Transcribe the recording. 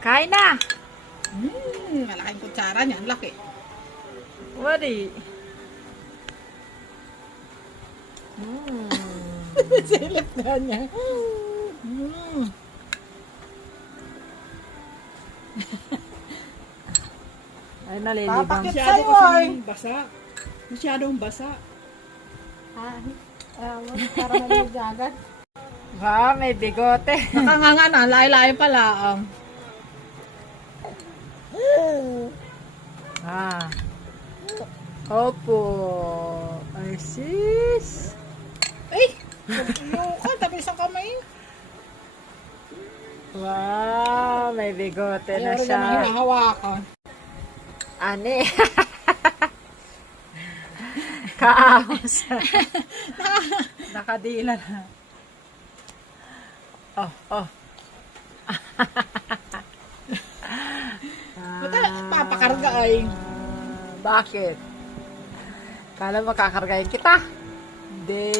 Kain na! Malaking kutsara niya. Ang laki. Wari. Silip na niya. Ay, nalilibang. Papakit Masyado sa'yo ay. kasing basa. Masyadong basa. Para malilig agad. Wow, may bigote. Nakanganga na. Layo-layo pala. Ah. Opo. Ay, sis. Ay! Yung tabi sa kamay. Wow, may bigote na Ayaw rin siya. naman hinahawakan. Ani. Kaahos. Nakadila na. Oh, oh. Ba't papakarga ay? Bakit? Kala mo kakargahin kita? Hindi.